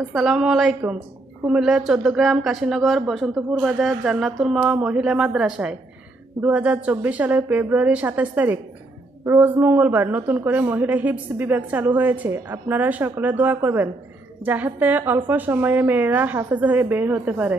আসসালামু আলাইকুম। কুমিল্লা চোদ্দগ্রাম কাশীনগর বসন্তপুর বাজার জান্নাতুল মাওয়া মহিলা মাদ্রাসায় দু হাজার চব্বিশ সালের ফেব্রুয়ারি সাতাশ তারিখ, রোজ মঙ্গলবার নতুন করে মহিলা হিপস বিভাগ চালু হয়েছে। আপনারা সকলে দোয়া করবেন, যাহাতে অল্প সময়ে মেয়েরা হাফেজ হয়ে বের হতে পারে।